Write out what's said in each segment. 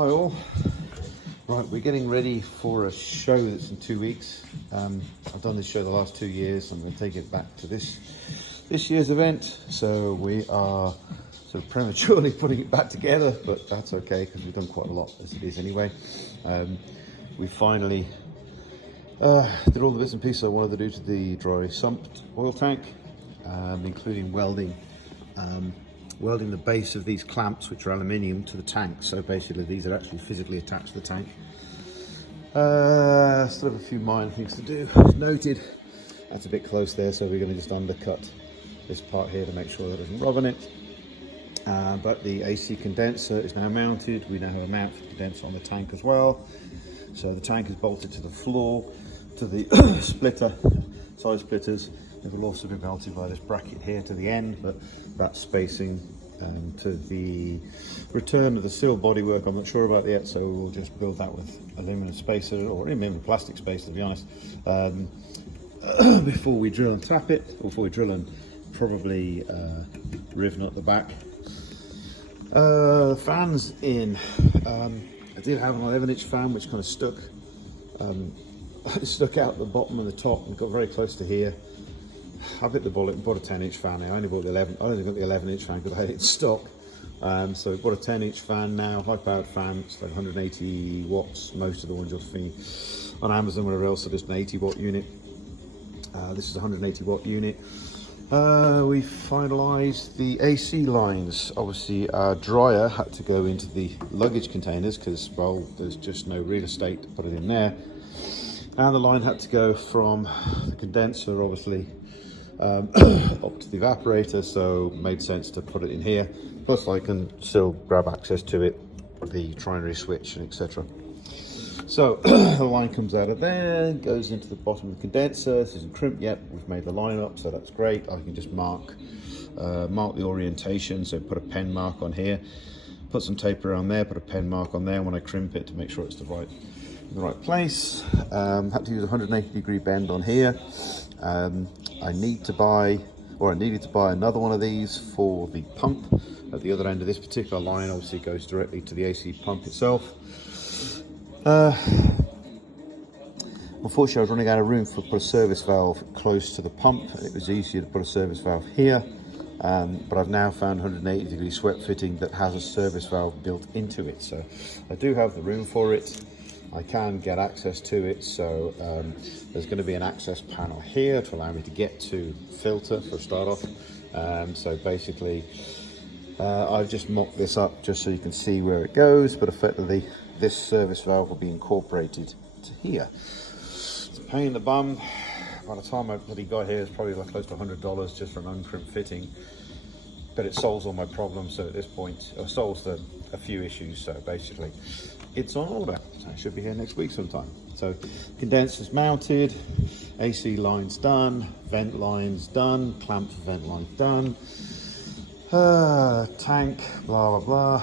Hi all. Right, we're getting ready for a show that's in 2 weeks. I've done this show the last 2 years. I'm going to take it back to this year's event. So we are sort of prematurely putting it back together, but that's okay because we've done quite a lot as it is anyway. We finally did all the bits and pieces I wanted to do to the dry sump oil tank, including welding the base of these clamps, which are aluminium, to the tank. So basically these are actually physically attached to the tank. Still have a few minor things to do. Noted that's a bit close there, so we're going to just undercut this part here to make sure that it doesn't rub on it. But the AC condenser is now mounted. We now have a mount for the condenser on the tank as well. So the tank is bolted to the floor, to the splitter, side splitters. It will also be mounted by this bracket here to the end, but that's spacing to the return of the sill bodywork. I'm not sure about that yet, so we'll just build that with aluminum spacer, or even plastic spacer to be honest, before we drill and tap it, or before we drill and probably rivet at the back. The fan's in. I did have an 11-inch fan which kind of stuck out the bottom and the top and got very close to here. I bit the bullet and bought a 10-inch fan now. I only got the 11-inch fan because I had it in stock. So I bought a 10-inch fan now, high-powered fan. It's like 180 watts. Most of the ones you'll see on Amazon, wherever else, are just an 80-watt unit. This is a 180-watt unit. We finalised the AC lines. Obviously, our dryer had to go into the luggage containers because, well, there's just no real estate to put it in there. And the line had to go from the condenser, obviously, up to the evaporator, so it made sense to put it in here. Plus I can still grab access to it, the trinary switch and etc. So the line comes out of there, goes into the bottom of the condenser. This isn't crimped yet, we've made the line up, so that's great. I can just mark the orientation, so put a pen mark on here, put some tape around there, put a pen mark on there when I crimp it to make sure it's the right place. Had to use a 180-degree bend on here. I needed to buy another one of these for the pump at the other end of this particular line. Obviously it goes directly to the AC pump itself. Unfortunately I was running out of room to put a service valve close to the pump. It was easier to put a service valve here, but I've now found 180-degree swept fitting that has a service valve built into it, so I do have the room for it. I can get access to it, so there's going to be an access panel here to allow me to get to filter for a start off. So basically I've just mocked this up just so you can see where it goes, but effectively this service valve will be incorporated to here. It's a pain in the bum. By the time I bloody got here, it's probably like close to $100 just for an uncrimped fitting, but it solves all my problems. So at this point, it solves a few issues. So basically it's on order, so it should be here next week sometime. So condenser's mounted, AC lines done, vent lines done, clamp for vent lines done, tank, blah blah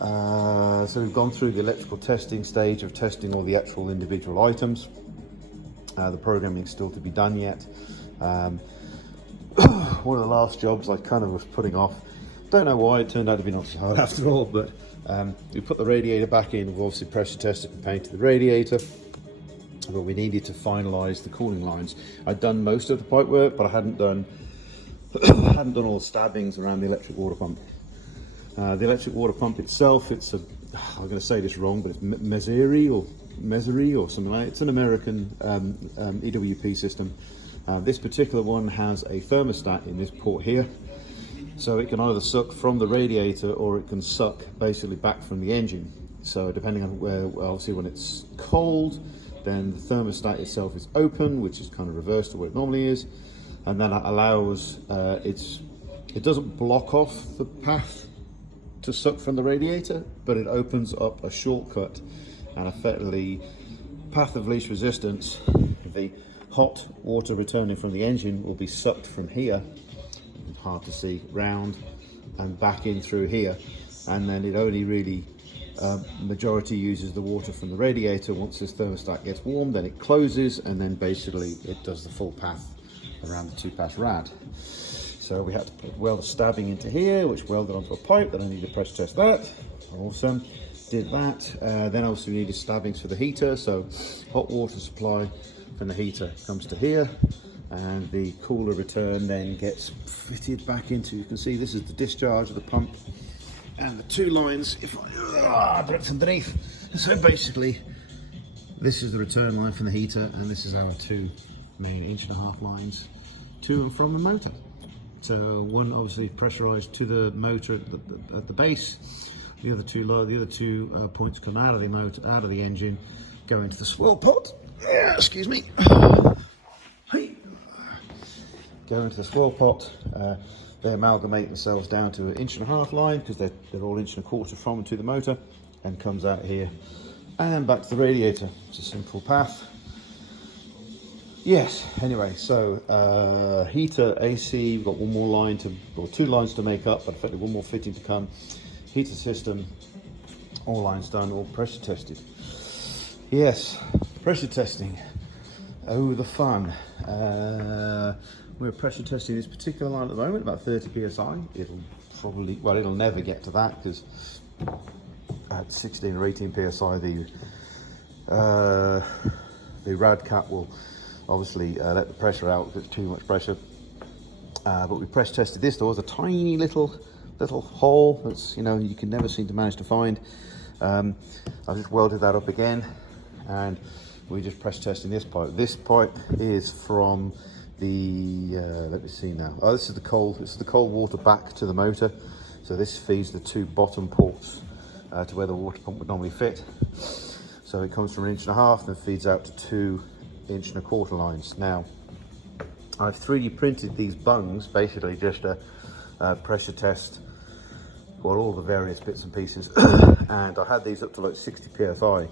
blah. So we've gone through the electrical testing stage of testing all the actual individual items. The programming is still to be done yet. One of the last jobs I kind of was putting off. Don't know why, it turned out to be not so hard after all, but we put the radiator back in. We've obviously pressure tested and painted the radiator, but we needed to finalise the cooling lines. I'd done most of the pipe work, but I hadn't done all the stabbings around the electric water pump. The electric water pump itself, it's I'm going to say this wrong, but it's Meseri or something like that. It's an American EWP system. This particular one has a thermostat in this port here. So it can either suck from the radiator or it can suck basically back from the engine. So depending on where, obviously when it's cold, then the thermostat itself is open, which is kind of reverse to what it normally is. And then it allows, it doesn't block off the path to suck from the radiator, but it opens up a shortcut and effectively path of least resistance. The hot water returning from the engine will be sucked from here, hard to see, round and back in through here, and then it only really majority uses the water from the radiator. Once this thermostat gets warm, then it closes, and then basically it does the full path around the 2-pass rad. So we had to weld a stabbing into here, which welded onto a pipe. Then I need to pressure test that. Awesome. Did that. Then also we needed stabbings for the heater. So hot water supply from the heater comes to here, and the cooler return then gets fitted back into, you can see this is the discharge of the pump, and the two lines, if I direct underneath. So basically this is the return line from the heater, and this is our two main 1.5-inch lines to and from the motor. So one obviously pressurized to the motor at the base, the other two points come out of the motor, out of the engine, go into the swirl pot. Excuse me. Hey. Go into the swirl pot. They amalgamate themselves down to an 1.5-inch line, because they're all 1.25 inches from and to the motor, and comes out here and back to the radiator. It's a simple path. Yes, anyway, so heater, AC, we've got one more line to, or two lines to make up, but effectively one more fitting to come. Heater system, all lines done, all pressure tested. Yes, pressure testing. Oh, the fun. We're pressure testing this particular line at the moment, about 30 psi. It'll probably, well, it'll never get to that, because at 16 or 18 psi, the rad cap will obviously let the pressure out if it's too much pressure. But we pressure tested this. There was a tiny little hole that's, you know, you can never seem to manage to find. I just welded that up again, and we're just pressure testing this pipe. This pipe is from the let me see now. Oh, this is the cold water back to the motor. So this feeds the two bottom ports to where the water pump would normally fit. So it comes from 1.5 inches and feeds out to 2 1.25-inch lines. Now I've 3D printed these bungs, basically just a pressure test for all the various bits and pieces. And I had these up to like 60 psi.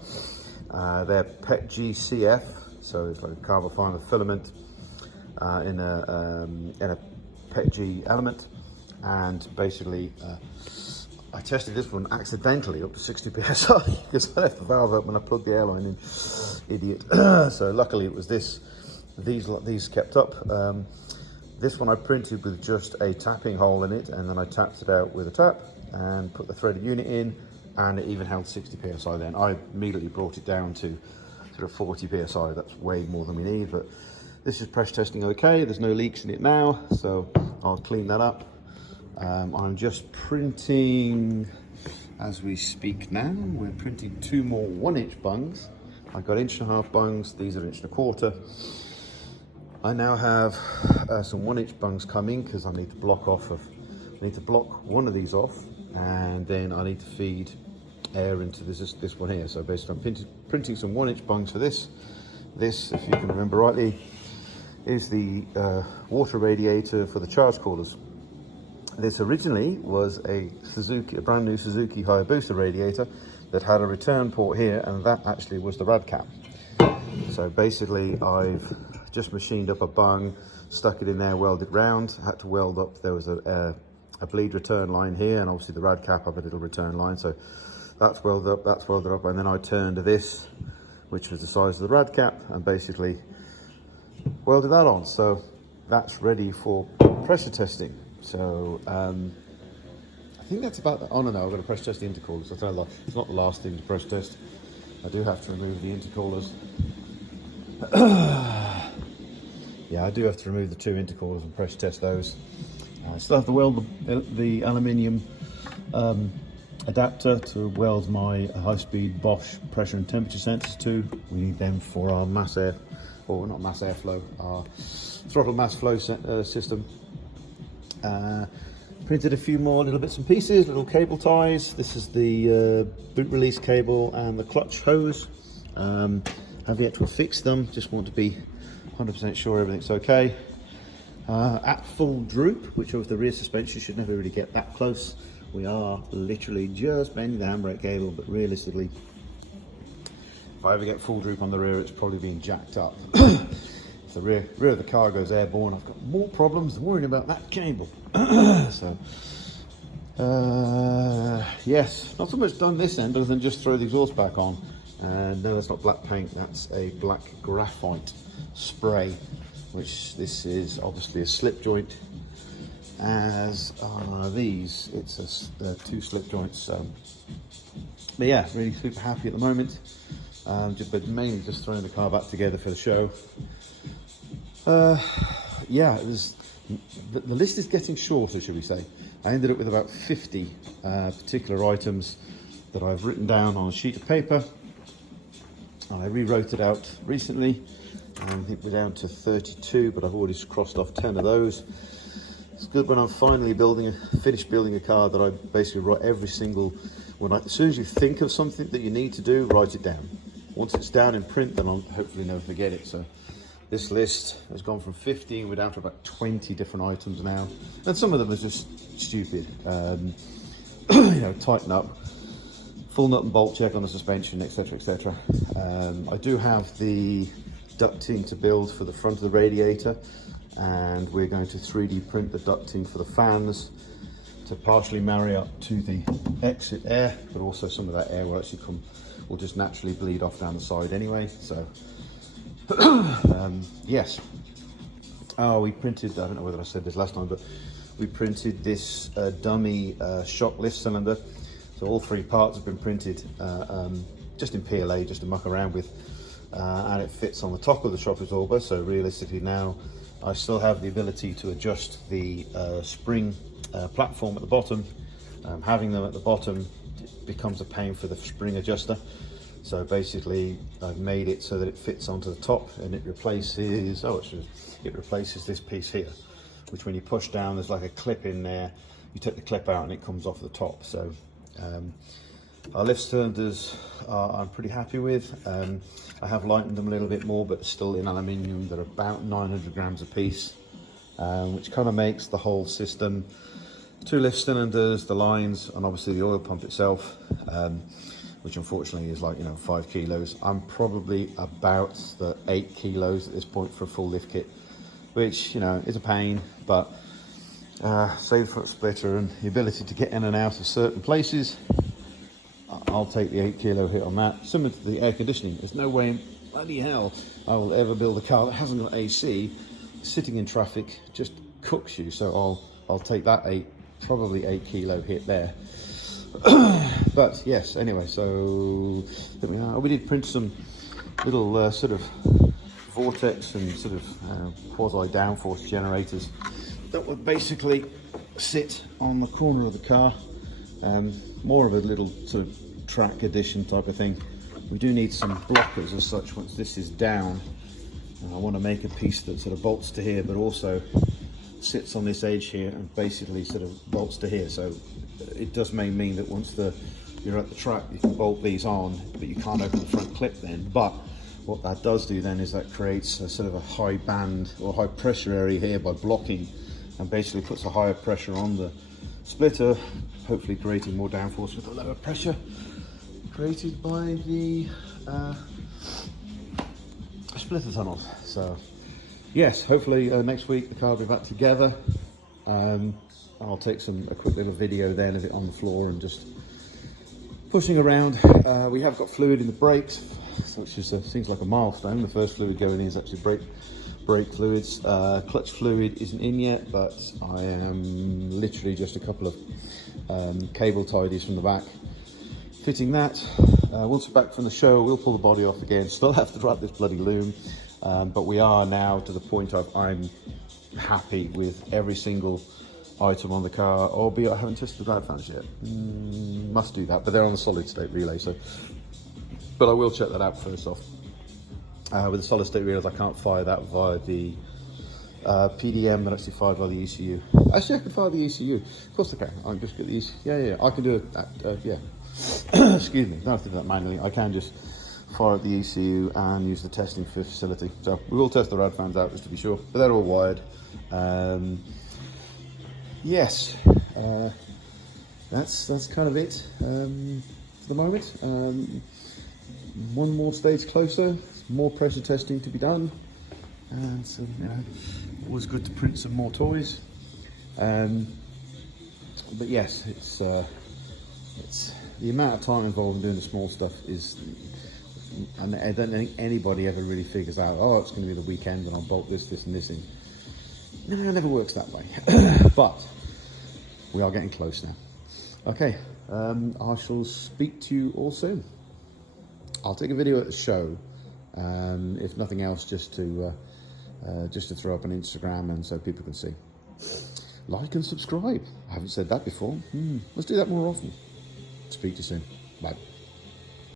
They're PET GCF, so it's like a carbon fiber filament in a PET G element. And basically I tested this one accidentally up to 60 psi because I left the valve up when I plugged the airline in. Idiot. So luckily it was these kept up. This one I printed with just a tapping hole in it, and then I tapped it out with a tap and put the threaded unit in, and it even held 60 psi then. I immediately brought it down to sort of 40 psi. That's way more than we need, but this is pressure testing okay. There's no leaks in it now, so I'll clean that up. I'm just printing as we speak now. We're printing 2 more 1-inch bungs. I've got 1.5-inch bungs, these are 1.25 inches. I now have some 1-inch bungs coming, because I need to block one of these off, and then I need to feed air into this one here. So basically I'm printing some 1-inch bungs for this. This, if you can remember rightly, is the water radiator for the charge coolers. This originally was a brand new Suzuki Hayabusa radiator that had a return port here, and that actually was the rad cap. So basically I've just machined up a bung, stuck it in there, welded round. I had to weld up, there was a bleed return line here, and obviously the rad cap have a little return line. So that's welded up, and then I turned this, which was the size of the rad cap, and basically welded that on. So that's ready for pressure testing. So I think that's about that. Oh no, I've got to pressure test the intercoolers. It's not the last thing to pressure test. I do have to remove the intercoolers. Yeah, I do have to remove the 2 intercoolers and pressure test those. I still have to weld the aluminium adapter to weld my high-speed Bosch pressure and temperature sensors to. We need them for our mass air, or not mass airflow, our throttle mass flow system. Printed a few more little bits and pieces, little cable ties. This is the boot release cable and the clutch hose. Have yet to fix them, just want to be 100% sure everything's okay. At full droop, which of the rear suspension should never really get that close. We are literally just bending the handbrake cable, but realistically, if I ever get full droop on the rear, it's probably being jacked up. If the rear of the car goes airborne, I've got more problems than worrying about that cable. So, yes, not so much done this end other than just throw the exhaust back on. And no, that's not black paint, that's a black graphite spray, which this is obviously a slip joint as these. It's two slip joints. But yeah, really super happy at the moment. But mainly just throwing the car back together for the show. Yeah, it was. The list is getting shorter, should we say. I ended up with about 50 particular items that I've written down on a sheet of paper. I rewrote it out recently. I think we're down to 32, but I've already crossed off 10 of those. It's good when I'm finally finished building a car that I basically write every single, as soon as you think of something that you need to do, write it down. Once it's down in print, then I'll hopefully never forget it. So this list has gone from 15, we're down to about 20 different items now. And some of them are just stupid. You know, tighten up, full nut and bolt check on the suspension, etc, etc. I do have the ducting to build for the front of the radiator, and we're going to 3D print the ducting for the fans to partially marry up to the exit air, but also some of that air will actually will just naturally bleed off down the side anyway. So yes. Oh, we printed, I don't know whether I said this last time, but we printed this dummy shock lift cylinder. So all three parts have been printed just in PLA, just to muck around with, and it fits on the top of the shock absorber. So realistically now I still have the ability to adjust the spring platform at the bottom. Having them at the bottom becomes a pain for the spring adjuster. So basically I've made it so that it fits onto the top, and it replaces, it replaces this piece here, which when you push down, there's like a clip in there. You take the clip out and it comes off the top. So our lift cylinders I'm pretty happy with. I have lightened them a little bit more, but still in aluminium. They're about 900 grams a piece, which kind of makes the whole system, 2 lift cylinders, the lines, and obviously the oil pump itself, which unfortunately is like, 5 kilos. I'm probably about the 8 kilos at this point for a full lift kit, which is a pain, but save the foot splitter and the ability to get in and out of certain places, I'll take the 8 kilo hit on that. Similar to the air conditioning, there's no way in bloody hell I will ever build a car that hasn't got AC. Sitting in traffic just cooks you, so I'll take that probably 8 kilo hit there. But yes, anyway, so we did print some little sort of vortex and sort of quasi downforce generators that would basically sit on the corner of the car. More of a little sort of track addition type of thing. We do need some blockers as such once this is down. I want to make a piece that sort of bolts to here, but also sits on this edge here and basically sort of bolts to here. So it does mean that once you're at the track, you can bolt these on, but you can't open the front clip then. But what that does do then is that creates a sort of a high band or high pressure area here by blocking, and basically puts a higher pressure on the splitter, hopefully creating more downforce with a lower pressure created by the splitter tunnels. So yes, hopefully next week the car will be back together. I'll take a quick little video then of it on the floor and just pushing around. We have got fluid in the brakes, which seems like a milestone. The first fluid going in is actually brake fluids. Clutch fluid isn't in yet, but I am literally just a couple of cable tidies from the back fitting that. Once we're back from the show, we'll pull the body off again. Still have to wrap this bloody loom, but we are now to the point of I'm happy with every single item on the car, albeit I haven't tested the drive fans yet. Must do that, but they're on the solid state relay, so but I will check that out first off. With the solid state relays, I can't fire that via the PDM, but actually fired by the ECU. Actually, I can fire the ECU. Of course I can. I can just get the ECU. Yeah, I can do it. Yeah. Excuse me. Don't have to do that manually. I can just fire at the ECU and use the testing facility. So we will test the rad fans out just to be sure, but they're all wired. Yes, that's kind of it for the moment. One more stage closer, more pressure testing to be done, and so always good to print some more toys. But yes, it's the amount of time involved in doing the small stuff is, and I don't think anybody ever really figures out, oh, it's going to be the weekend and I'll bolt this and this in. No, it never works that way. But we are getting close now. Okay, I shall speak to you all soon. I'll take a video at the show, if nothing else, just to throw up on Instagram and so people can see. Like and subscribe. I haven't said that before. Let's do that more often. Speak to you soon. Bye.